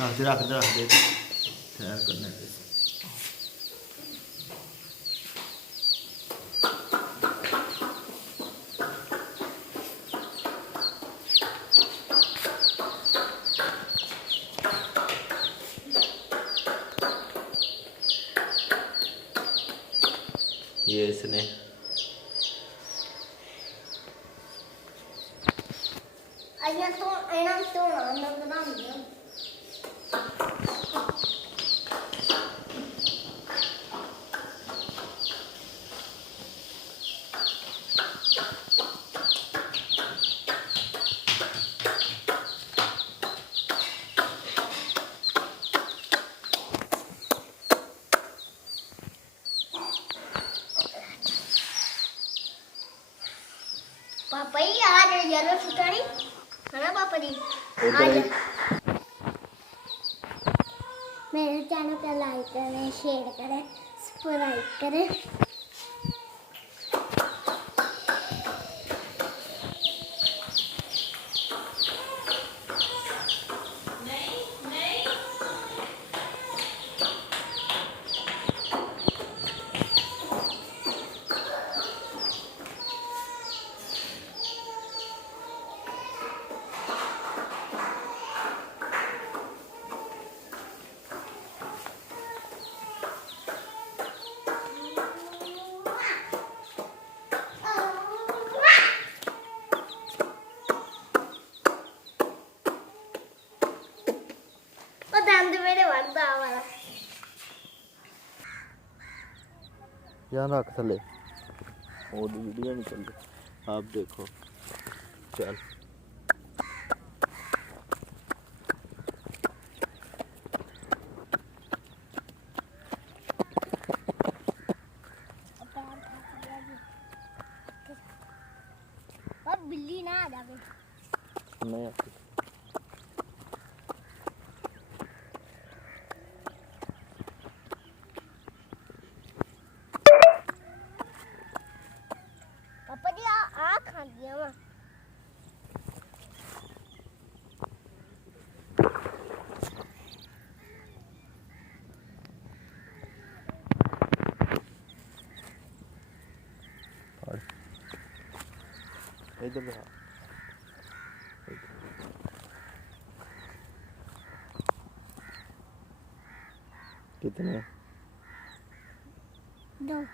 रख दे सैर करने पे। ये इसने पापा जी आज येलो सुतारी है ना पापा जी आज मेरे चैनल पे लाइक करें शेयर करें सब्सक्राइब करें। यहाँ रख थले और वीडियो नहीं चल रही आप देखो चल अब बिल्ली ना आ जावे नहीं आती। पापा जी आ खा दिया वा इधर देखा कितने 2